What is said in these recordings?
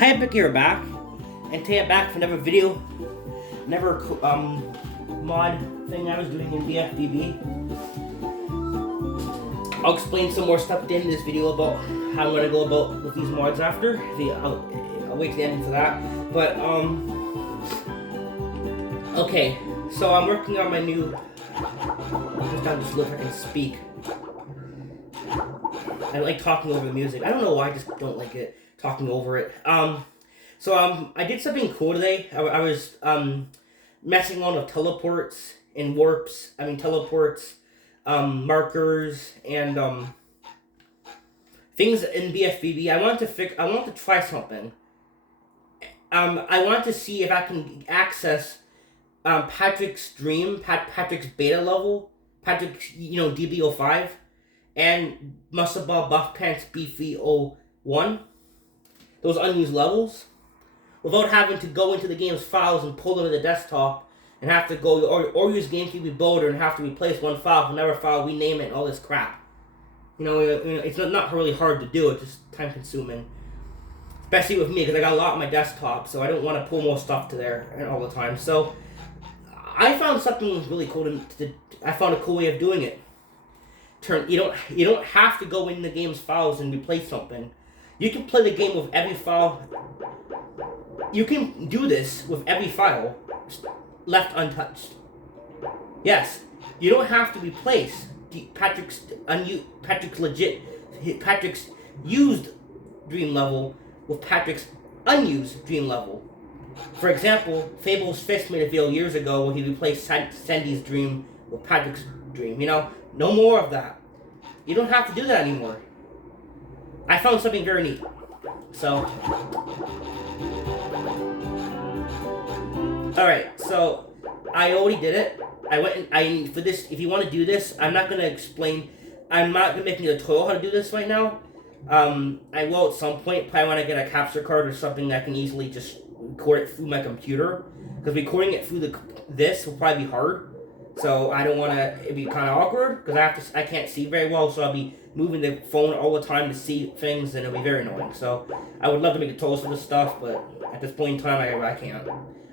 Hi, Epic here back, and today I'm back for another video, another mod thing I was doing in BFBB. I'll explain some more stuff at the end of this video about how I'm gonna go about with these mods after. I'll wait to the end for that. But okay, so I'm working on my new. Just down this look, I can speak. I don't like talking over the music. I don't know why, I just don't like it. Talking over it. So I did something cool today. I was messing on with teleports and warps. I mean teleports, markers, and things in BFBB. I want to try something. I want to see if I can access Patrick's dream, Patrick's beta level, Patrick's DB05, and Muscle Ball Buff Pants BF01. Those unused levels, without having to go into the game's files and pull them to the desktop and have to go or use GameCube Builder and have to replace one file from another file, rename it, and all this crap. It's not really hard to do. It's just time consuming, especially with me because I got a lot on my desktop, so I don't want to pull more stuff to there all the time. So I found something really cool. I found a cool way of doing it. You don't have to go in the game's files and replace something. You can play the game with every file. You can do this with every file left untouched. Yes, you don't have to replace Patrick's used dream level with Patrick's unused dream level. For example, Fable's Fist made a video years ago where he replaced Sandy's dream with Patrick's dream. No more of that. You don't have to do that anymore. I found something very neat. So, alright, so I already did it. For this, if you want to do this, I'm not going to make a tutorial how to do this right now. I will at some point, probably want to get a capture card or something that I can easily just record it through my computer. Because recording it through this will probably be hard. So I don't want to, it'd be kind of awkward, because I can't see very well, so I'll be moving the phone all the time to see things, and it'll be very annoying. So I would love to make tutorials for this stuff, but at this point in time, I can't.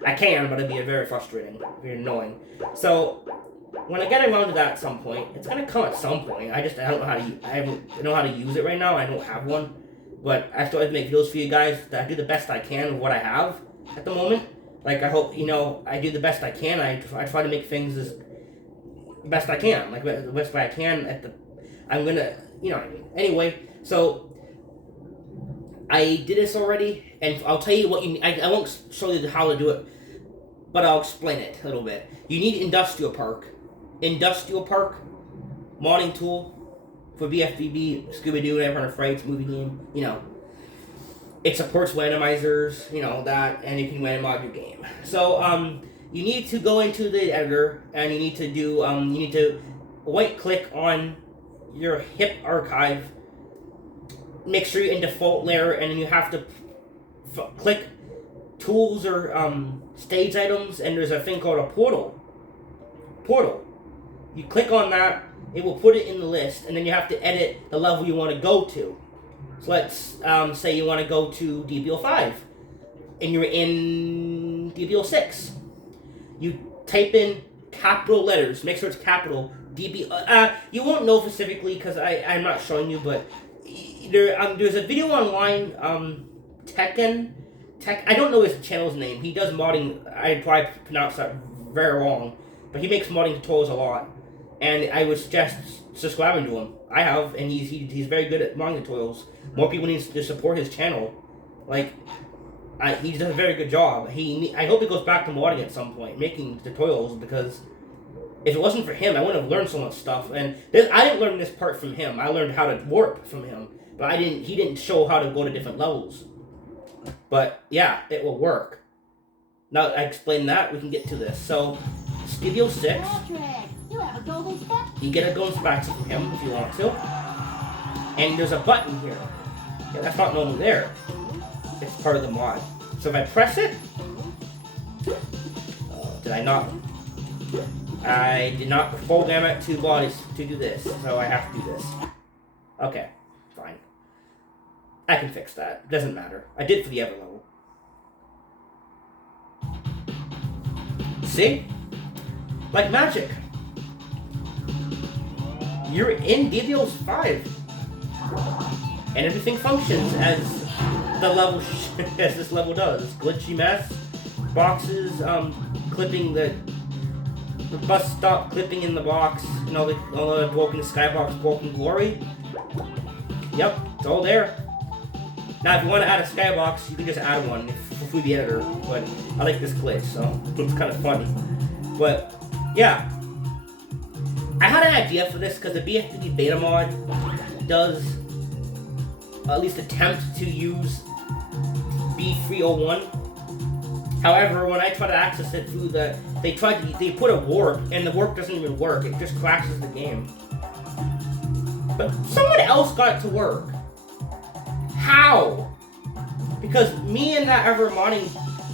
I can, but it'd be very frustrating, very annoying. So when I get around to that at some point, it's gonna come at some point. I don't know how to. I don't know how to use it right now. I don't have one, but I still have to make videos for you guys. That I do the best I can with what I have at the moment. Like I hope I do the best I can. I try to make things as best I can, like the best way I can. I'm gonna, Anyway, so I did this already, and I'll tell you what you need. I won't show you how to do it, but I'll explain it a little bit. You need Industrial Park. Industrial Park, modding tool for BFBB, Scooby-Doo, whatever, on a Frights movie game. It supports randomizers, that, and you can randomize your game. So, you need to go into the editor, and you need to do, right-click on your HIP archive, make sure you're in default layer, and then you have to click tools or stage items, and there's a thing called a portal. You click on that, it will put it in the list, and then you have to edit the level you want to go to. So let's say you want to go to DB05, and you're in DB06. You type in capital letters, make sure it's capital, DB, you won't know specifically because I'm not showing you, but there's a video online, I don't know his channel's name. He does modding. I probably pronounced that very wrong, but he makes modding tutorials a lot, and I would suggest subscribing to him. I have, and he's very good at modding tutorials. More people need to support his channel. He does a very good job. I hope he goes back to modding at some point, making tutorials, because if it wasn't for him, I wouldn't have learned so much stuff. And I didn't learn this part from him. I learned how to warp from him, but he didn't show how to go to different levels. But yeah, it will work. Now I explained that, we can get to this. So, Studio 6, you get a golden spatula from him if you want to. And there's a button here. Yeah, that's not normally there. It's part of the mod. So if I press it, did I not? I did not program it to bodies to do this, so I have to do this. Okay, fine. I can fix that. Doesn't matter. I did for the other level. See? Like magic. You're in DDoS 5. And everything functions as the level as this level does. Glitchy mess, boxes, clipping the bus stop, clipping in the box, all the broken skybox, broken glory. Yep, it's all there. Now, if you want to add a skybox, you can just add one through the editor. But I like this glitch, so it's kind of funny. But yeah, I had an idea for this because the BFBB beta mod does at least attempt to use B301. However, when I try to access it through they put a warp, and the warp doesn't even work. It just crashes the game. But someone else got it to work. How? Because me and that other modding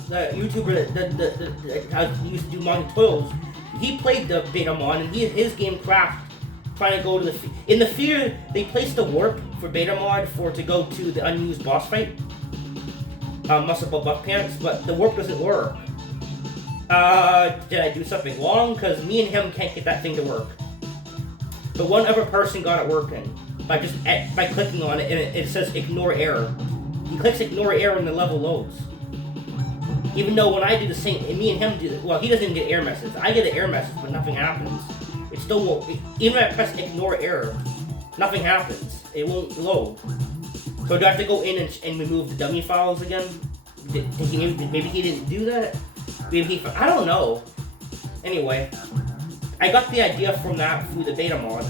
YouTuber that I used to do modding tutorials, he played the beta mod, and his game crashed trying to go to in the fear. They placed a warp for beta mod to go to the unused boss fight. Muscle buff pants, but the warp doesn't work. Did I do something wrong? Because me and him can't get that thing to work. But one other person got it working by clicking on it, and it says ignore error. He clicks ignore error and the level loads. Even though when I do the same, and me and him do well, he doesn't get error messages. I get an error message, but nothing happens. It still won't. Even if I press ignore error, nothing happens. It won't load. So do I have to go in and remove the dummy files again? Maybe he didn't do that? I don't know. Anyway, I got the idea from that through the beta mod.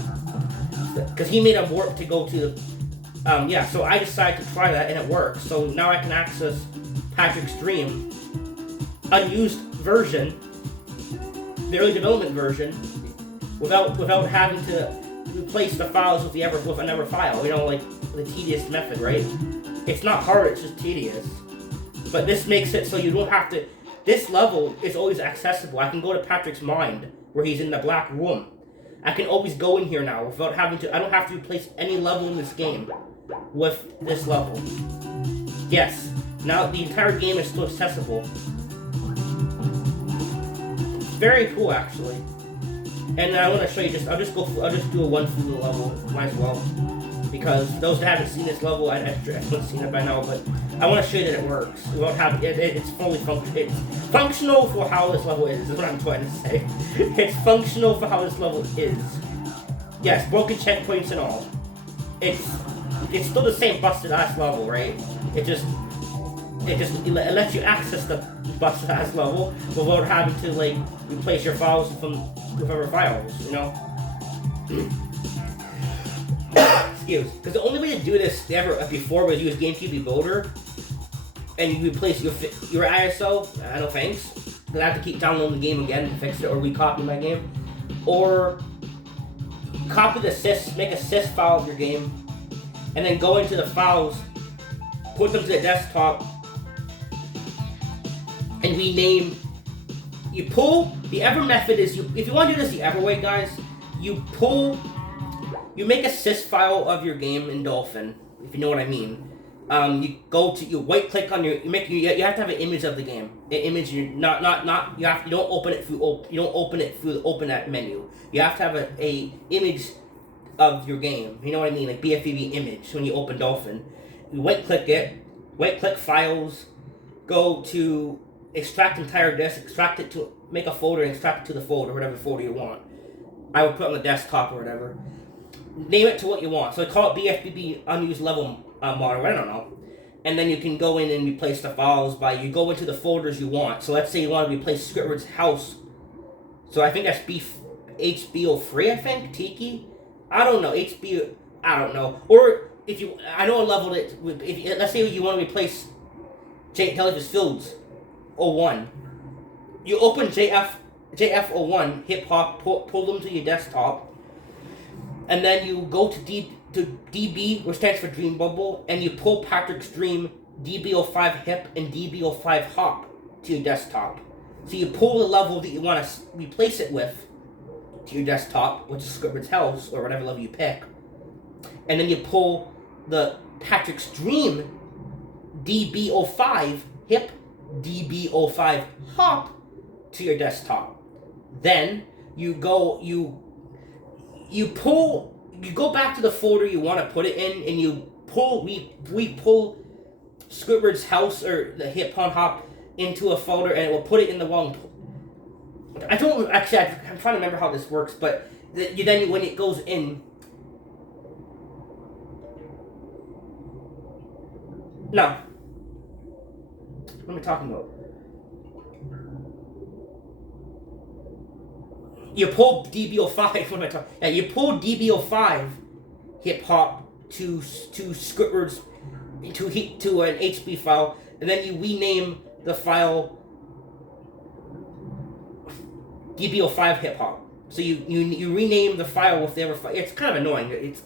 Because he made a warp to go to the... so I decided to try that and it works. So now I can access Patrick's Dream, unused version, the early development version, without having to replace the files with another file. Like the tedious method, right? It's not hard, it's just tedious. But this makes it so you don't have to... This level is always accessible. I can go to Patrick's mind, where he's in the black room. I can always go in here now without having to... I don't have to replace any level in this game with this level. Yes, now the entire game is still accessible. Very cool, actually. And I want to show you I'll just do a one through the level, might as well. Because those that haven't seen this level, I haven't seen it by now, but I want to show you that it works. It's fully functional. It's functional for how this level is what I'm trying to say. It's functional for how this level is. Yes, broken checkpoints and all. It's still the same busted ass level, right? It lets you access the busted ass level without having to replace your files with other files, Excuse. Because the only way to do this ever before was use GameCube Builder, and you replace your ISO. No thanks. Then I have to keep downloading the game again to fix it, or recopy my game, or copy the sys, make a sys file of your game, and then go into the files, put them to the desktop, and rename. You pull. The other method is if you want to do this the other way, guys, you make a sys file of your game in Dolphin, if you know what I mean. You right click on you have to have an image of the game. An image you don't open it through the open that menu. You have to have a image of your game. You know what I mean? Like BFBB image when you open Dolphin. You right click files, go to extract entire disk, extract it to make a folder and extract it to the folder, whatever folder you want. I would put it on the desktop or whatever. Name it to what you want. So I call it BFBB unused level model. I don't know. And then you can go in and replace the files you go into the folders you want. So let's say you want to replace Squidward's house. So I think that's HBO3, I think? Tiki? I don't know. I don't know. Or I know I leveled it. Let's say you want to replace Intelligence Fields 01. You open JF01, hip hop, pull them to your desktop. And then you go to DB, which stands for Dream Bubble, and you pull Patrick's Dream DB05 hip and DB05 hop to your desktop. So you pull the level that you want to replace it with to your desktop, which is Squidward's house, or whatever level you pick. And then you pull the Patrick's Dream DB05 hip DB05 hop to your desktop. Then you go back to the folder you want to put it in, and we pull Squidward's house or the hip hop into a folder, and it will put it in the wrong. I'm trying to remember how this works, but then when it goes in. No. What am I talking about? You pull DB05. What am I talking? Yeah, you pull DB05 hip hop to Squidward's to an HB file, and then you rename the file DB05 hip hop. So you rename the file with the other file. It's kind of annoying. It's a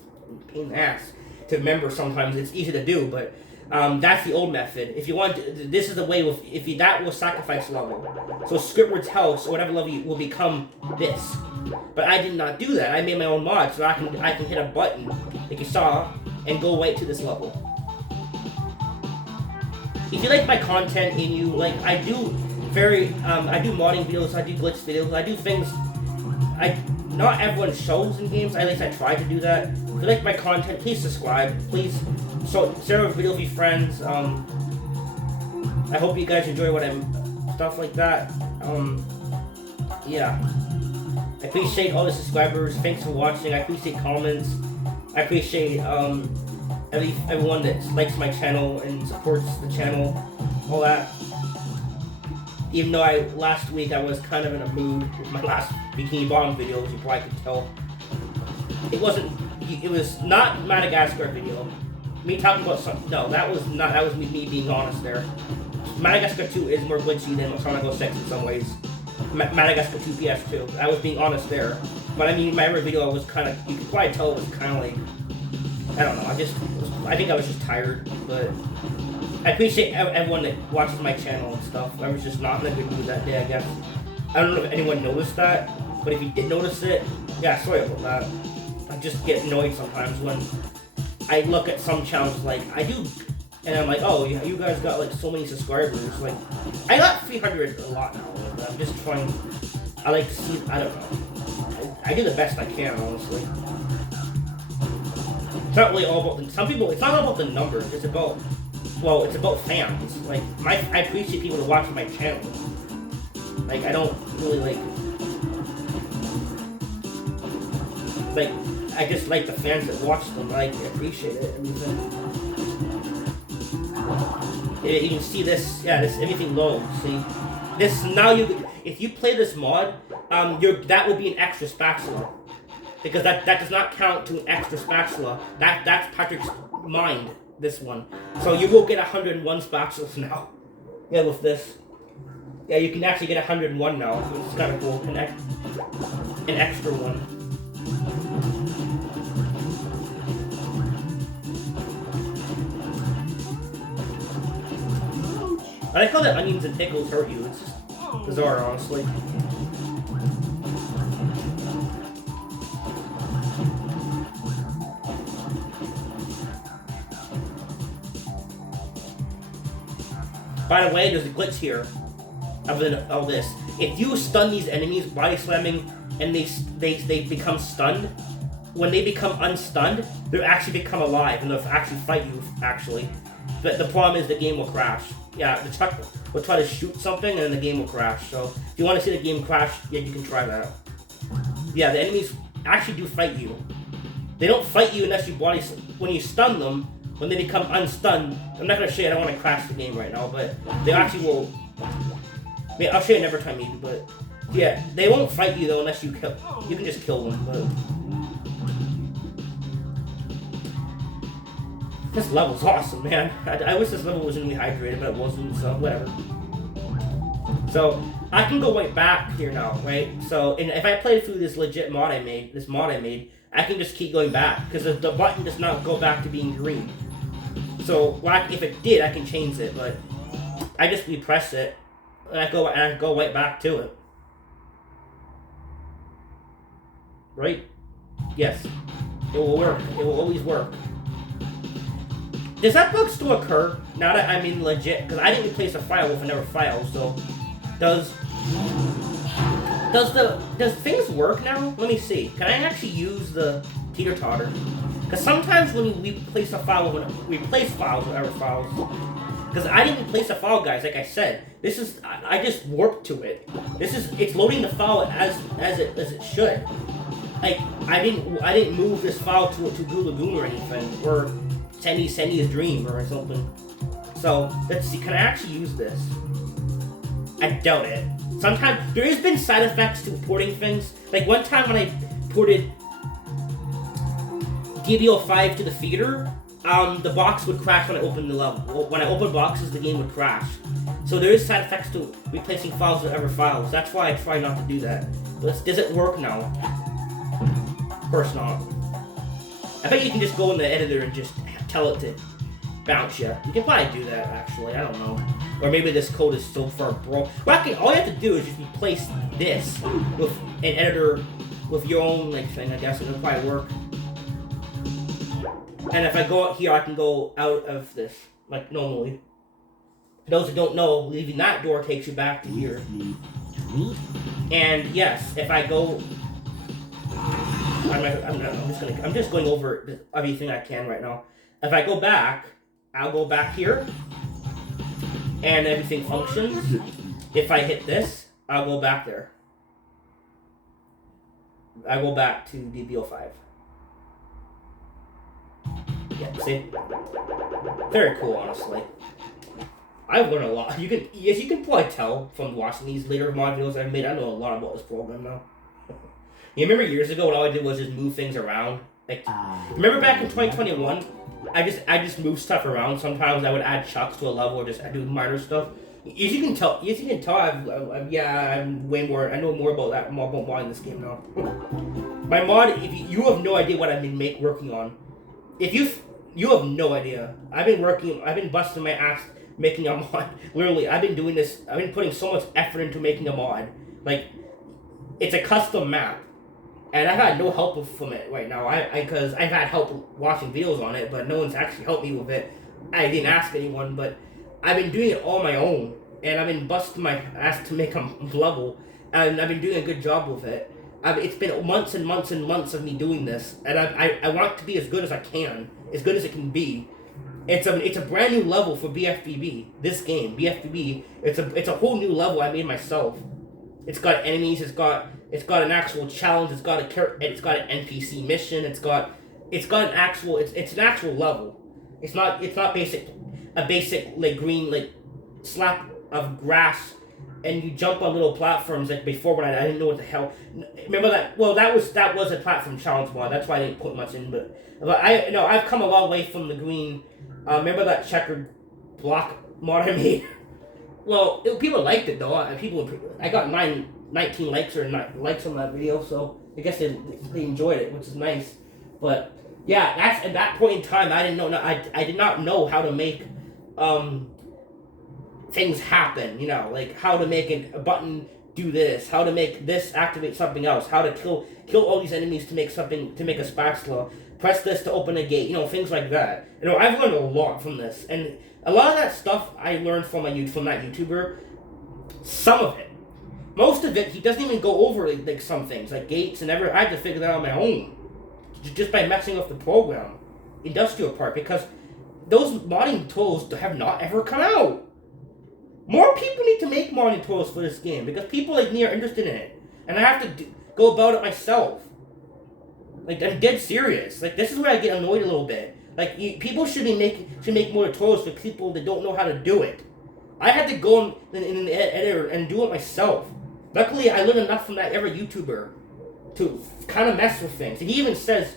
pain in the ass to remember sometimes. It's easy to do, but that's the old method. If you want, this is the way. That will sacrifice level. So Squidward's house or whatever level will become this. But I did not do that. I made my own mod, so I can hit a button like you saw and go right to this level. If you like my content and you like, I do modding videos, I do glitch videos, I do things. Not everyone shows in games. At least I try to do that. If you like my content, please subscribe. Please share a video with your friends. I hope you guys enjoy stuff like that. Yeah. I appreciate all the subscribers. Thanks for watching. I appreciate comments. I appreciate everyone that likes my channel and supports the channel. All that. Even though last week I was kind of in a mood with my last Bikini Bottom video, as you probably could tell. It was not Madagascar video. Me talking about something. No, that was me being honest there. Madagascar 2 is more glitchy than Sonic 06 in some ways. Madagascar 2 PS2. I was being honest there. But I mean, my other video, I was kind of, you could probably tell it was kind of like, I don't know, I think I was just tired, but I appreciate everyone that watches my channel and stuff. I was just not in a good mood that day, I guess. I don't know if anyone noticed that, but if you did notice it, yeah, sorry about that. I just get annoyed sometimes when I look at some channels like I do, and I'm like, oh, yeah, you guys got like so many subscribers. Like, I got 300 a lot now. Like, I'm just trying. I like to see. I don't know. I do the best I can, honestly. It's not really all about some people. It's not all about the numbers. It's about fans. Like I appreciate people that watch my channel. Like I don't really like I just like the fans that watch them. Like I appreciate it. Everything. You can see this. Yeah, everything low. See this now. If you play this mod, that will be an extra spatula. Because that does not count to an extra spatula. That's Patrick's mind, this one. So you will get 101 spatulas now. Yeah, with this. Yeah, you can actually get 101 now. So it's kind of cool. An extra one. I like how that onions and pickles hurt you. It's just bizarre, honestly. By the way, there's a glitch here of this. If you stun these enemies body slamming and they become stunned, when they become unstunned, they actually become alive and they'll actually fight you, actually. But the problem is the game will crash. Yeah, the truck will try to shoot something and then the game will crash. So if you want to see the game crash, yeah, you can try that. Yeah, the enemies actually do fight you. They don't fight you unless you when you stun them. When they become unstunned, I'm not gonna show you. I don't want to crash the game right now, but they actually will. I mean, I'll show you another time maybe, but yeah, they won't fight you though unless you kill. You can just kill them. But this level's awesome, man. I wish this level wasn't rehydrated, but it wasn't. So whatever. So I can go right back here now, right? So and if I play through this legit mod I made, I can just keep going back because the button does not go back to being green. So if it did, I can change it, but I just repress it and I go right back to it. Right? Yes. It will work. It will always work. Does that bug still occur? Now that I mean legit, because I didn't replace a file with another file, so does things work now? Let me see. Can I actually use the teeter-totter? Because sometimes when we replace a file with we replace files with other files. Because I didn't replace a file, guys. Like I said, this is I just warped to it. It's loading the file as it should. Like I didn't move this file to Blue Lagoon or anything, or send me a dream or something. So let's see. Can I actually use this? I doubt it. Sometimes there has been side effects to porting things. Like one time when I ported DBO5 to the feeder, the box would crash when I opened the level. When I opened boxes, the game would crash. So there is side effects to replacing files with other files. That's why I try not to do that. But does it work now? Of course not. I bet you can just go in the editor and just tell it to bounce you. You can probably do that, actually. I don't know. Or maybe this code is so far broke. Well, all you have to do is just replace this with an editor with your own thing. I guess it'll probably work. And if I go out here, I can go out of this like normally. For those who don't know, leaving that door takes you back to here. And yes, if I go, I'm just going over everything I can right now. If I go back, I'll go back here, and everything functions. If I hit this, I'll go back there. I go back to DBO5. Yeah, see? Very cool, honestly. I've learned a lot. As you can probably tell from watching these later mod videos I've made, I know a lot about this program now. You remember years ago when all I did was just move things around? Like, remember back in 2021? I just moved stuff around. Sometimes I would add chucks to a level or just do minor stuff. As you can tell, I'm way more. I know more about that mod in this game now. My mod, if you have no idea what I've been working on. If you have no idea. I've been busting my ass making a mod. Literally, I've been doing this. I've been putting so much effort into making a mod. Like, it's a custom map. And I've had no help from it right now. Because I've had help watching videos on it, but no one's actually helped me with it. I didn't ask anyone, but I've been doing it all my own. And I've been busting my ass to make a level. And I've been doing a good job with it. It's been months and months and months of me doing this. And I want it to be as good as I can. As good as it can be. It's a brand new level for BFBB. This game, BFBB, it's a whole new level I made myself. It's got enemies, it's got an actual challenge, it's got an NPC mission, it's an actual level. It's not a basic like green slap of grass and you jump on little platforms like before when I didn't know what the hell. Remember that? Well, that was a platform challenge mod. That's why I didn't put much in, but I've come a long way from the green. Remember that checkered block mod I made? Well, people liked it though. I got 19 likes on that video, so I guess they enjoyed it, which is nice. But yeah, that's at that point in time I didn't know. I did not know how to make things happen. Like how to make a button do this, how to make this activate something else, how to kill all these enemies to make a spatula. Press this to open a gate, things like that. I've learned a lot from this, and a lot of that stuff I learned from that YouTuber. Some of it, most of it, he doesn't even go over like some things, like gates and I had to figure that out on my own, just by messing with the program, industrial part, because those modding tools have not ever come out. More people need to make modding tools for this game because people like me are interested in it, and I have to go about it myself. Like, I'm dead serious. Like, this is where I get annoyed a little bit. Like, people should make more tutorials for people that don't know how to do it. I had to go in the editor and do it myself. Luckily, I learned enough from that other YouTuber to kind of mess with things. And he even says,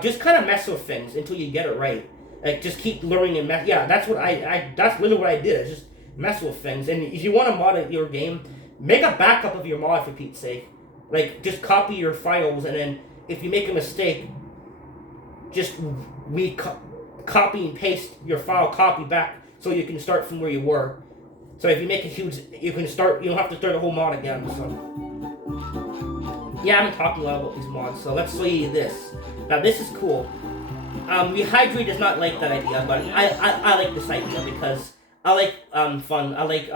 just kind of mess with things until you get it right. Like, just keep learning and mess. Yeah, that's that's literally what I did. I just mess with things. And if you want to mod your game, make a backup of your mod for Pete's sake. Like, just copy your files and then if you make a mistake, just copy and paste your file copy back so you can start from where you were. So if you make you don't have to start the whole mod again. So yeah, I've been talking a lot about these mods, so let's see this. Now this is cool. Rehydrate does not like that idea, but I like this idea because I like fun. I like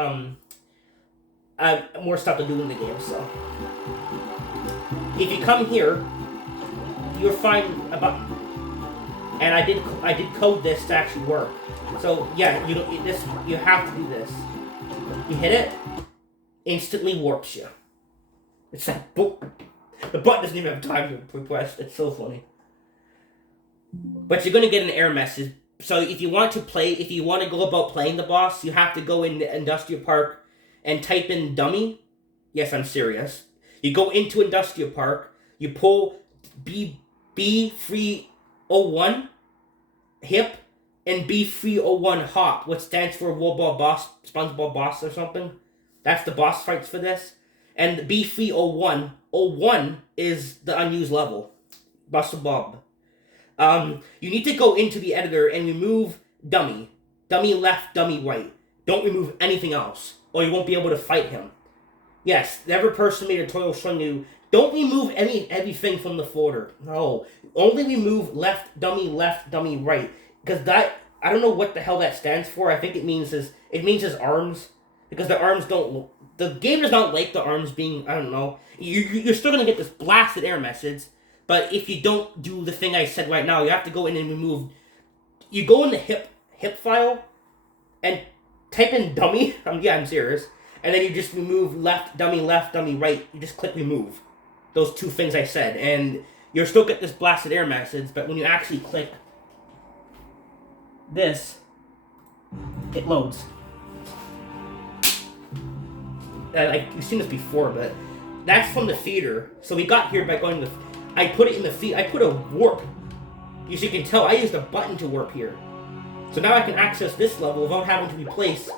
more stuff to do in the game. So if you come here, you'll find a button, and I did code this to actually work. So yeah, you have to do this. You hit it, instantly warps you. It's like boop. The button doesn't even have time to press. It's so funny. But you're gonna get an error message. So if you want to go about playing the boss, you have to go into Industrial Park and type in dummy. Yes, I'm serious. You go into Industrial Park, you pull B301 hip and B301 hop, which stands for World Boss, SpongeBob Boss or something. That's the boss fights for this. And the B301 is the unused level. Buster Bob. You need to go into the editor and remove dummy. Dummy left, dummy right. Don't remove anything else, or you won't be able to fight him. Yes, every person made a tutorial showing you, don't remove everything from the folder. No. Only remove left, dummy, right. Because that, I don't know what the hell that stands for. I think it means his arms. Because the arms don't, the game does not like the arms being, I don't know. You're still going to get this blasted error message. But if you don't do the thing I said right now, you have to go in and remove, you go in the hip file and type in dummy. I'm serious. And then you just remove left, dummy, right. You just click remove. Those two things I said. And you'll still get this blasted error message, but when you actually click this, it loads. You've seen this before, but that's from the theater. So we got here by going to I put it in the theater. I put a warp. As you can tell, I used a button to warp here. So now I can access this level without having to replace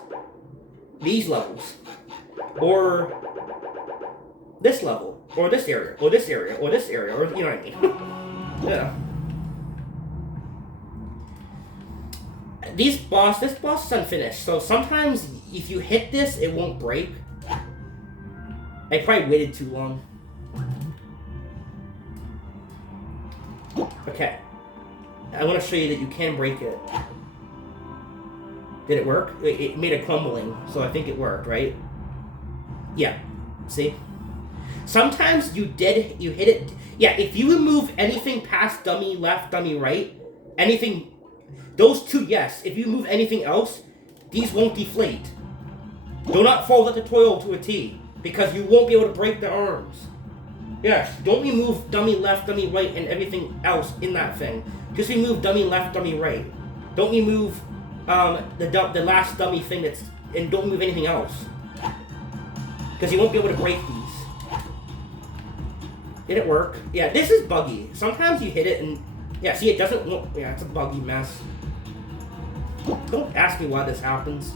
these levels. Or this level. Or this area. Or this area. Or this area. Or, you know what I mean. Yeah. This boss is unfinished. So sometimes if you hit this, it won't break. I probably waited too long. Okay. I want to show you that you can break it. Did it work? It made a crumbling, so I think it worked, right? Yeah. See? Sometimes you hit it. Yeah, if you remove anything past dummy left, dummy right, anything, those two, yes. If you remove anything else, these won't deflate. Do not follow the tutorial to a T, because you won't be able to break the arms. Yes, don't remove dummy left, dummy right, and everything else in that thing. Just remove dummy left, dummy right. Don't remove the last dummy thing and don't remove anything else. Because you won't be able to break these. Did it work? Yeah, this is buggy. Sometimes you hit it and, yeah, see, it doesn't look, yeah, it's a buggy mess. Don't ask me why this happens.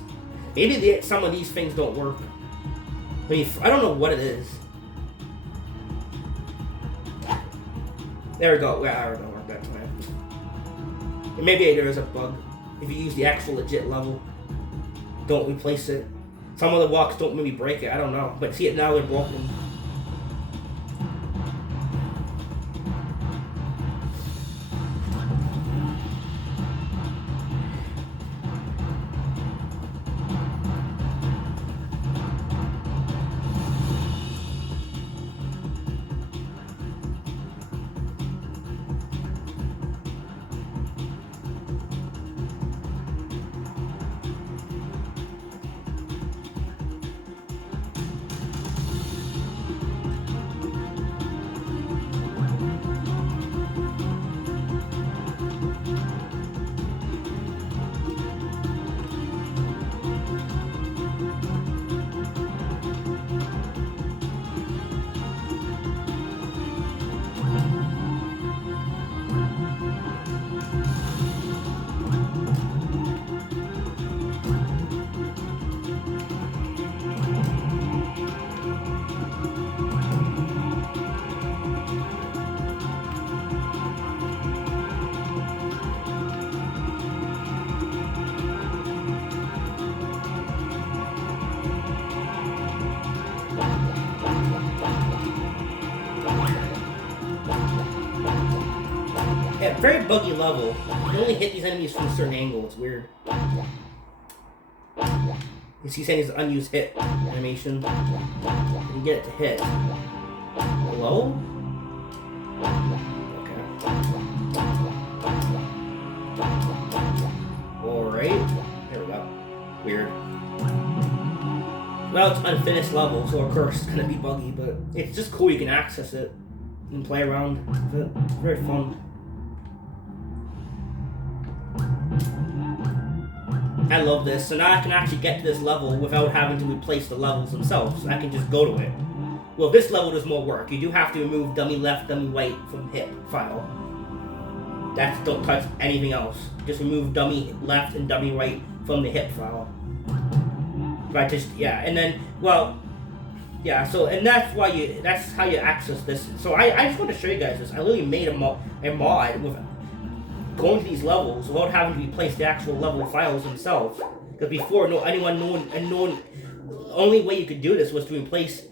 Maybe some of these things don't work. I don't know what it is. There we go. Yeah, I don't know what that time. Maybe there is a bug. If you use the actual legit level, don't replace it. Some of the walks don't maybe break it. I don't know. But see it now, they're broken. very buggy level. You can only hit these enemies from a certain angle. It's weird. You see, saying it's an unused hit animation. You can get it to hit. Hello? Okay. Alright. There we go. Weird. Well, it's unfinished level, so of course it's gonna be buggy, but it's just cool you can access it. You can play around with it. It's very fun. I love this. So now I can actually get to this level without having to replace the levels themselves. I can just go to it. Well, this level does more work. You do have to remove dummy left, dummy right from hip file. That's, don't touch anything else. Just remove dummy left and dummy right from the hip file. But just, yeah, and then, well, yeah, so, and that's why that's how you access this. So I just want to show you guys this. I literally made a mod with going to these levels without having to replace the actual level files themselves. Because before, the only way you could do this was to replace,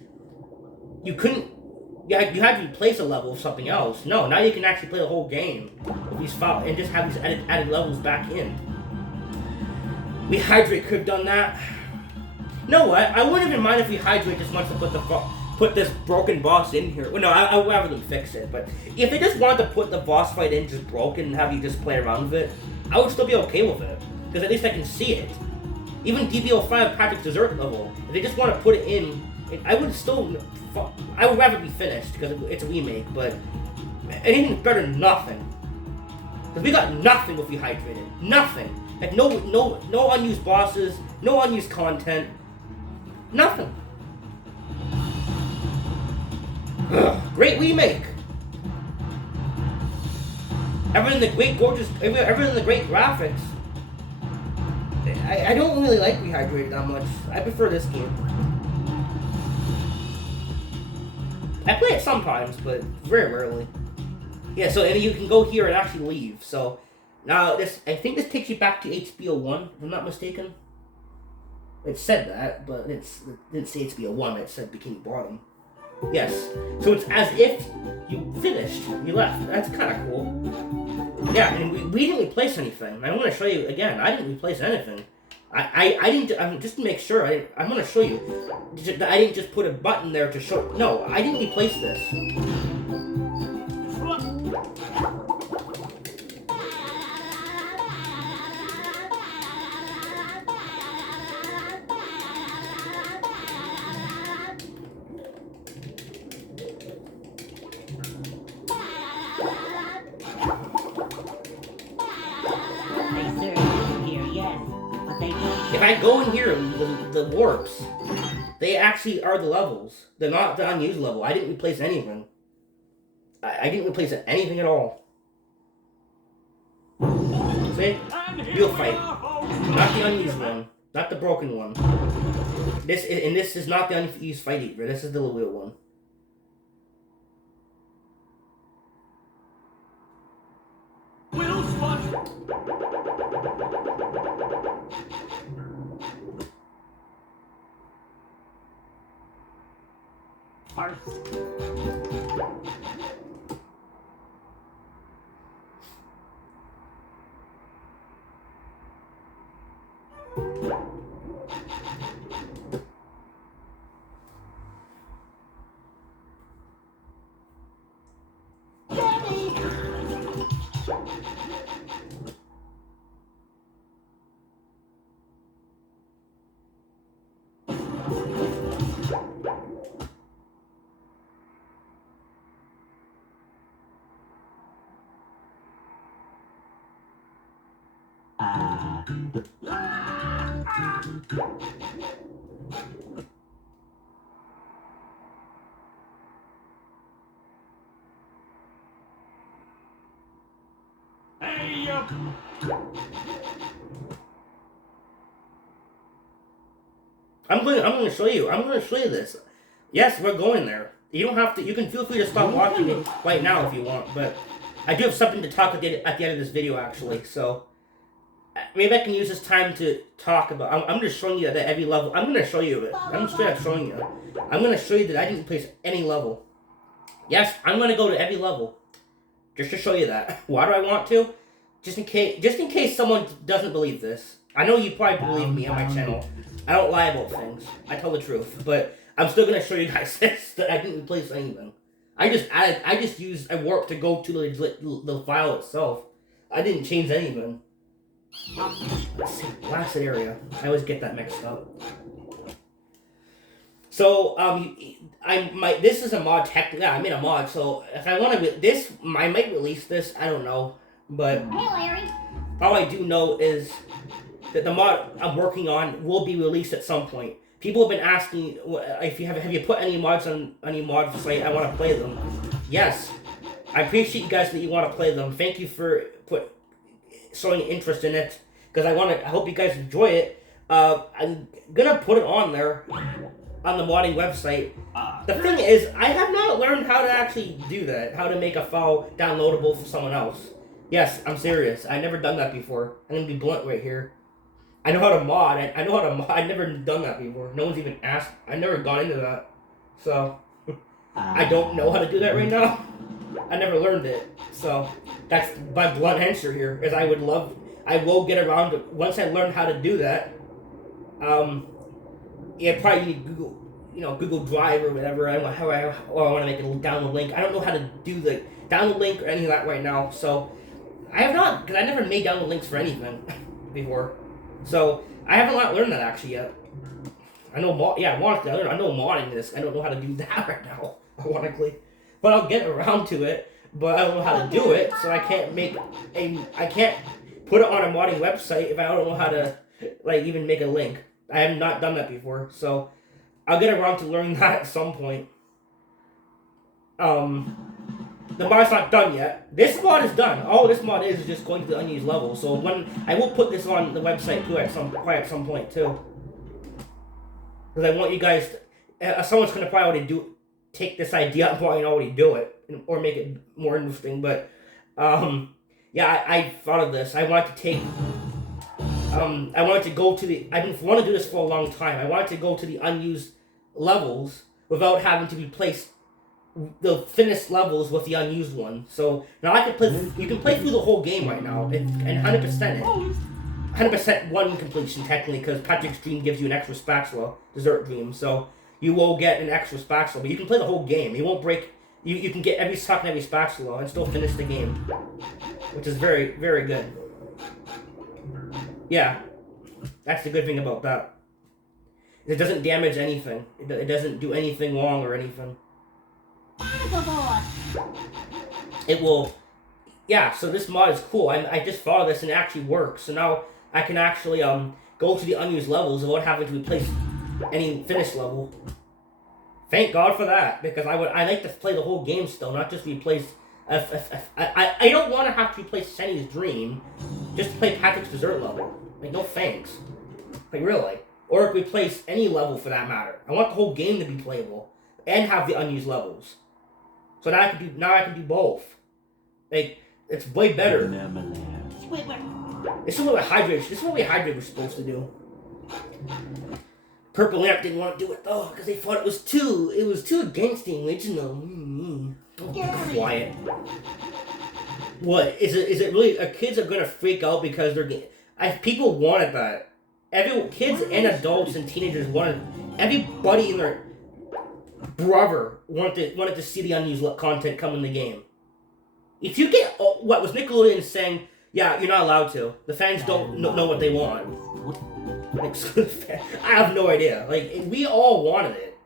you had to replace a level with something else. No, now you can actually play the whole game with these files and just have these added levels back in. Rehydrate could have done that. You know what? I wouldn't even mind if Rehydrate just wants to put this broken boss in here. Well, no, I would rather them fix it. But if they just wanted to put the boss fight in just broken and have you just play around with it, I would still be okay with it. Because at least I can see it. Even DB05 Patrick's Dessert level, if they just want to put it in, I would rather be finished because it's a remake, but anything's better than nothing. Because we got nothing with Rehydrated. Nothing. Like no unused bosses, no unused content. Nothing. Ugh, great remake. Everything the great gorgeous, everything the great graphics. I don't really like Rehydrated that much. I prefer this game. I play it sometimes, but very rarely. Yeah, so and you can go here and actually leave. So now this, I think this takes you back to HBO 1, if I'm not mistaken. It said that, but it didn't say HBO 1, it said Bikini Bottom. Yes. So it's as if you finished, you left. That's kind of cool. Yeah, and we didn't replace anything. I want to show you again, I didn't replace anything. I didn't, just to make sure, I'm going to show you. I didn't just put a button there to show, no, I didn't replace this. If I go in here, the warps, they actually are the levels. They're not the unused level. I didn't replace anything. I didn't replace anything at all. See? Real fight. Not the unused one. Not the broken one. This is not the unused fight either. This is the real one. I'm going to show you. I'm going to show you this. Yes, we're going there. You don't have to. You can feel free to stop watching it right now if you want. But I do have something to talk at the end of this video, actually. So maybe I can use this time to talk about. I'm just showing you that every level. I'm going to show you it. I'm straight up showing you. I'm going to show you that I didn't replace any level. Yes, I'm going to go to every level. just to show you that. Why do I want to? Just in case someone doesn't believe this. I know you probably believe me on my channel. I don't lie about things. I tell the truth. But I'm still gonna show you guys this, that I didn't replace anything. I just used a warp to go to the file itself. I didn't change anything. Let's see, blasted area. I always get that mixed up. So this is a mod technically. Yeah, I made a mod. So if I want to I might release this. I don't know, but all I do know is that the mod I'm working on will be released at some point. People have been asking if you have you put any mods on any mod site. I want to play them. Yes, I appreciate you guys that you want to play them. Thank you for showing interest in it, because I hope you guys enjoy it. I'm gonna put it on there on the modding website. The thing is, I have not learned how to actually do that. How to make a file downloadable for someone else. Yes, I'm serious. I've never done that before. I'm gonna be blunt right here. I know how to mod. I know how to mod. I've never done that before. No one's even asked. I've never gone into that. So, I don't know how to do that right now. I never learned it. So, that's my blunt answer here. Is I will get around to, once I learn how to do that. Yeah, probably need Google Drive or whatever. I want to make a download link. I don't know how to do the download link or any of that right now. So, I have not, because I never made download links for anything before. So, I haven't learned that actually yet. I know I know modding this. I don't know how to do that right now, ironically. But I'll get around to it. But I don't know how to do it, so I can't put it on a modding website if I don't know how to even make a link. I have not done that before, so I'll get around to learning that at some point. The mod's not done yet. This mod is done. All this mod is just going to the unused level. So when I will put this on the website too at some point too, because I want you guys. Someone's gonna probably already take this idea and probably already do it or make it more interesting. But yeah, I thought of this. I wanted to take. I wanted to go to the. I've been want to do this for a long time. I wanted to go to the unused levels without having to replace the finished levels with the unused one. So now I can play. You can play through the whole game right now and 100% it. 100% one completion technically, because Patrick's Dream gives you an extra spatula, Dessert Dream. So you will get an extra spatula, but you can play the whole game. You won't break. You can get every sock and every spatula and still finish the game, which is very, very good. Yeah, that's the good thing about that. It doesn't damage anything. It doesn't do anything wrong or anything. It will. Yeah, so this mod is cool. I just thought of this and it actually works. So now I can actually go to the unused levels without having to replace any finished level. Thank God for that, because I like to play the whole game still, not just replace. I don't want to have to replace Senny's Dream just to play Patrick's Dessert level. No thanks. Really. Or replace any level for that matter. I want the whole game to be playable and have the unused levels. So now I can do both. It's way better. This is what Hydrate was supposed to do. Purple Lamp didn't want to do it though, because they thought it was too against the original. Quiet. What is it really? Kids are gonna freak out because people wanted that. Kids and adults and teenagers wanted. Everybody and their brother wanted to see the unused content come in the game. If you get what was Nickelodeon saying, yeah, you're not allowed to. The fans don't know what they want. I have no idea. We all wanted it.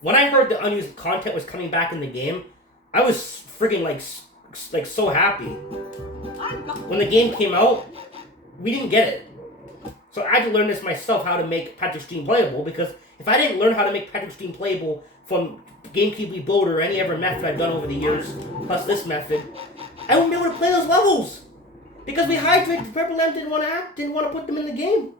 When I heard the unused content was coming back in the game, I was freaking so happy. When the game came out, we didn't get it. So I had to learn this myself, how to make Patrick's Dream playable, because if I didn't learn how to make Patrick's Dream playable from GameCube Rebuilder or any other method I've done over the years, plus this method, I wouldn't be able to play those levels. Because we Hydrate, Purple Lamp didn't want to put them in the game.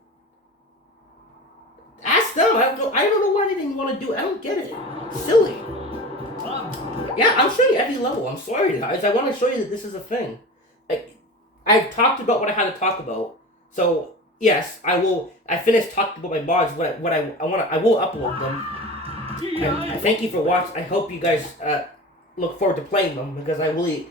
Ask them. I don't know why they didn't want to do it. I don't get it. Silly. Yeah, I'm showing you every level. I'm sorry, guys. I want to show you that this is a thing. I've talked about what I had to talk about. So yes, I will. I finished talking about my mods. I will upload them. I thank you for watching. I hope you guys look forward to playing them, because I really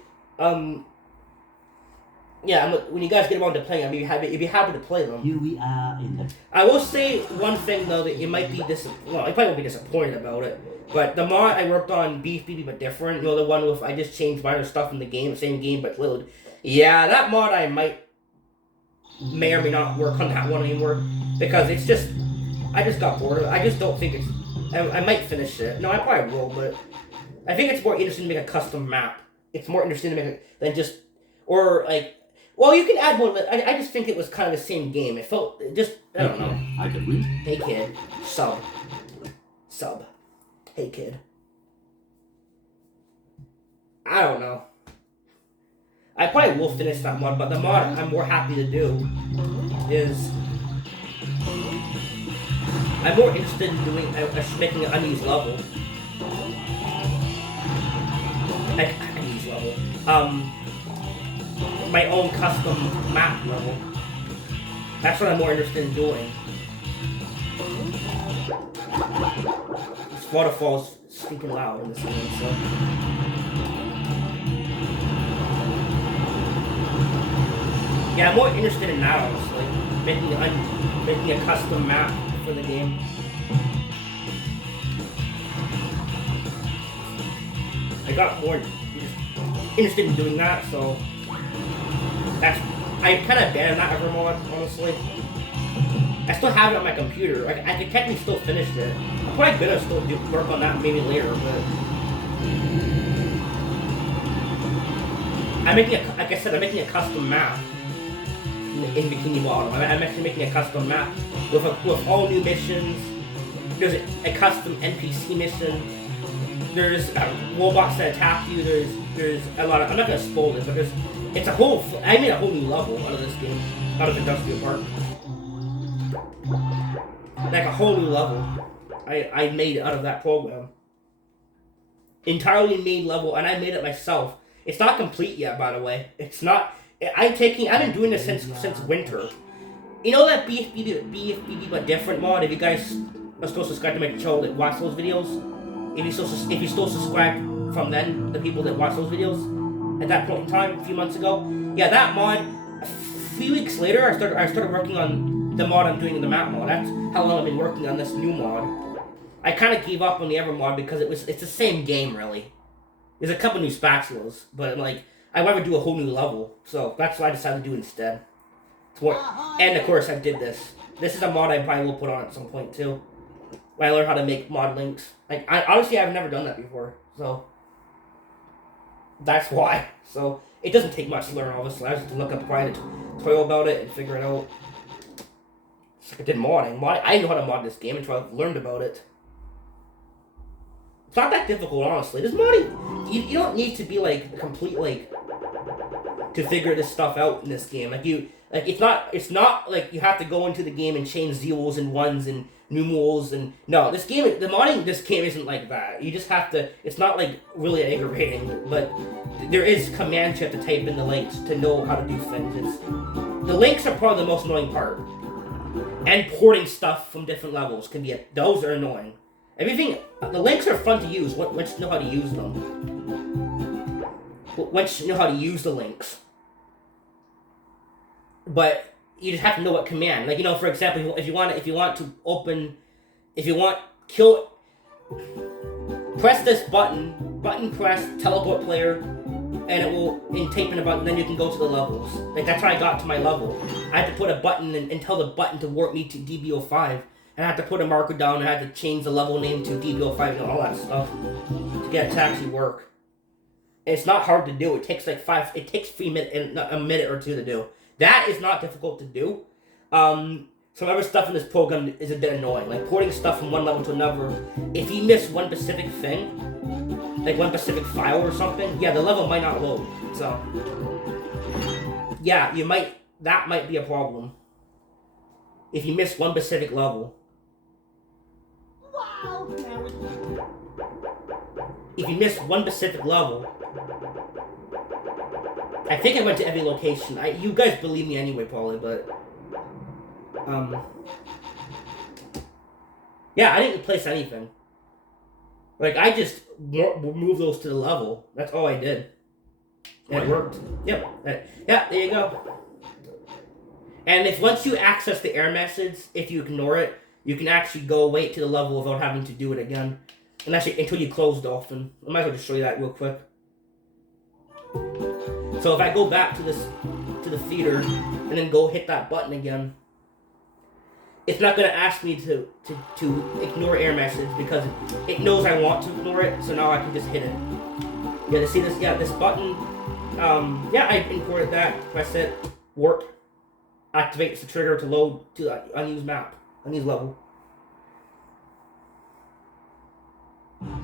Yeah, when you guys get around to playing, you'd be happy to play them. Here we are in the... I will say one thing though that you might be well, I probably won't be disappointed about it. But the mod I worked on, BFBB but different, the one with I just changed minor stuff in the game, same game but load. Yeah, that mod I may or may not work on that one anymore because I just got bored of it. I just don't think it's. I might finish it. No, I probably will, but I think it's more interesting to make a custom map. It's more interesting to make it than just Well, you can add more. I just think it was kind of the same game. It felt I don't know. I can read. Hey kid, sub. Hey kid. I don't know. I probably will finish that mod, but the mod I'm more happy to do is I'm more interested in doing making an unused level. Unused level. My own custom map level. That's what I'm more interested in doing. This waterfall's stinking loud in this game, so. Yeah, I'm more interested in that, honestly. Making a custom map for the game. I got more interested in doing that, so. I kind of abandoned that Evermod, honestly. I still have it on my computer. I could technically still finish it. I'm probably gonna still work on that maybe later, but like I said, I'm making a custom map in Bikini Bottom. I'm actually making a custom map with all new missions. There's a custom NPC mission. There's robots that attack you. There's a lot of. I'm not gonna spoil it, but I made a whole new level out of this game, out of Industrial Park. Like a whole new level, I made out of that program. Entirely made level, and I made it myself. It's not complete yet, by the way. It's not. I've been doing this since winter. You know that BFBB but different mod. If you guys are still subscribed to my channel that watch those videos, if you still subscribe from then, the people that watch those videos. At that point in time, a few months ago. Yeah, that mod, a few weeks later, I started working on the mod I'm doing in the map mod. That's how long I've been working on this new mod. I kind of gave up on the Evermod because it's the same game, really. There's a couple new spatulas, but I want to do a whole new level. So that's what I decided to do instead. And of course, I did this. This is a mod I probably will put on at some point, too. When I learn how to make mod links. Honestly, I've never done that before, so. That's why. So, it doesn't take much to learn, obviously. I just have to look up a tutorial about it and figure it out. It's like I did modding. I know how to mod this game until I've learned about it. It's not that difficult, honestly. This modding, you don't need to be, complete, to figure this stuff out in this game. It's not like you have to go into the game and change zeros and ones and numerals and no, the modding this game isn't like that. You just have to. It's not really aggravating, but there is commands you have to type in the links to know how to do things. The links are probably the most annoying part, and porting stuff from different levels can be those are annoying. Everything the links are fun to use once you know how to use them. Once you know how to use the links, but. You just have to know what command. For example, if you want to press this button press, teleport player, and it will, tape in a button, then you can go to the levels. That's how I got to my level. I had to put a button and tell the button to warp me to DB05. And I had to put a marker down, and I had to change the level name to DB05 and all that stuff to get it to actually work. And it's not hard to do. It takes a minute or two to do. That is not difficult to do. Some other stuff in this program is a bit annoying, like porting stuff from one level to another. If you miss one specific thing, like one specific file or something, yeah, the level might not load. So, yeah, that might be a problem. If you miss one specific level. Wow! If you miss one specific level, I think I went to every location. You guys believe me anyway, probably, but yeah, I didn't replace anything. I just moved those to the level. That's all I did. And it worked. Yep. Yeah, there you go. And if once you access the error message, if you ignore it, you can actually go wait to the level without having to do it again. Unless until you close Dolphin. I might as well just show you that real quick. So if I go back to the feeder and then go hit that button again, it's not gonna ask me to ignore error message because it knows I want to ignore it. So now I can just hit it. Yeah, to see this. Yeah, this button. Yeah, I imported that. Press it. Work. Activates the trigger to load to unused map, unused level.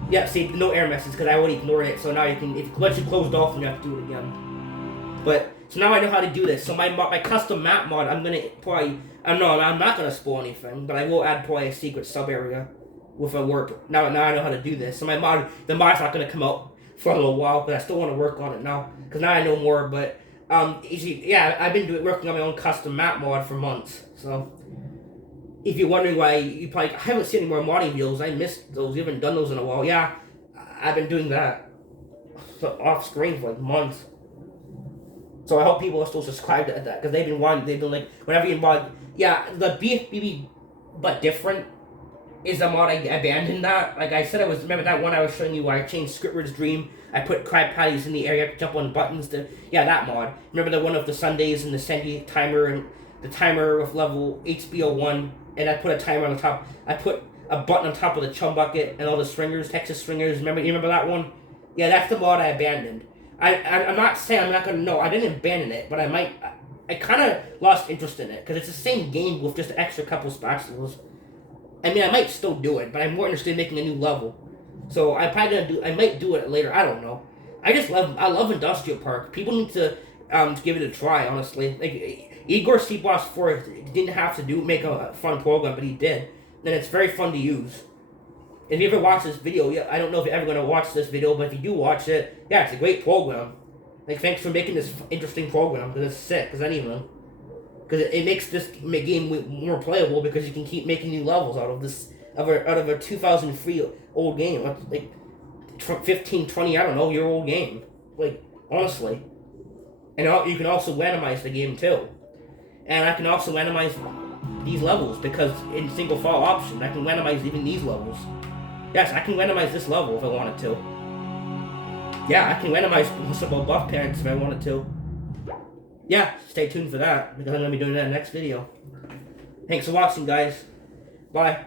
Yeah, see, no error message because I already ignored it. So now you can, once you close Dolphin, you have to do it again. But so now I know how to do this. So my custom map mod, I'm gonna probably, I'm not gonna spoil anything, but I will add probably a secret sub area with a work. Now I know how to do this. So the mod's not gonna come out for a little while, but I still want to work on it now because now I know more. But yeah, I've been working on my own custom map mod for months. So if you're wondering why I haven't seen any more modding videos, I missed those. You haven't done those in a while. Yeah, I've been doing that off screen for like months. So I hope people are still subscribed to that because they've been like whenever you mod. Yeah, the BFBB but different is a mod I abandoned that. Like I said, remember that one I was showing you where I changed Scriptward's Dream. I put crab patties in the area to jump on buttons to, yeah, that mod. Remember the one of the Sundays and the Sandy timer and the timer with level HBO1, and I put a timer on the top. I put a button on top of the chum bucket and all the stringers, Texas stringers. You remember that one? Yeah, that's the mod I abandoned. I'm not saying I'm not gonna know. I didn't abandon it, but I kind of lost interest in it because it's the same game with just an extra couple spatulas. I mean, I might still do it, but I'm more interested in making a new level. So I might do it later. I don't know. I love Industrial Park. People need to give it a try. Honestly, like Igor C-Boss 4 didn't have to make a fun program, but he did, and it's very fun to use. If you ever watch this video, yeah, I don't know if you're ever gonna watch this video, but if you do watch it, yeah, it's a great program. Like, thanks for making this interesting program because it's sick. Because it makes this game more playable because you can keep making new levels out of a 2003 old game, like 15, 20, I don't know, year old game. Like, honestly. And you can also randomize the game too. And I can also randomize these levels because in single file option, I can randomize even these levels. Yes, I can randomize this level if I wanted to. Yeah, I can randomize some buff parents if I wanted to. Yeah, stay tuned for that because I'm going to be doing that in the next video. Thanks for watching, guys. Bye.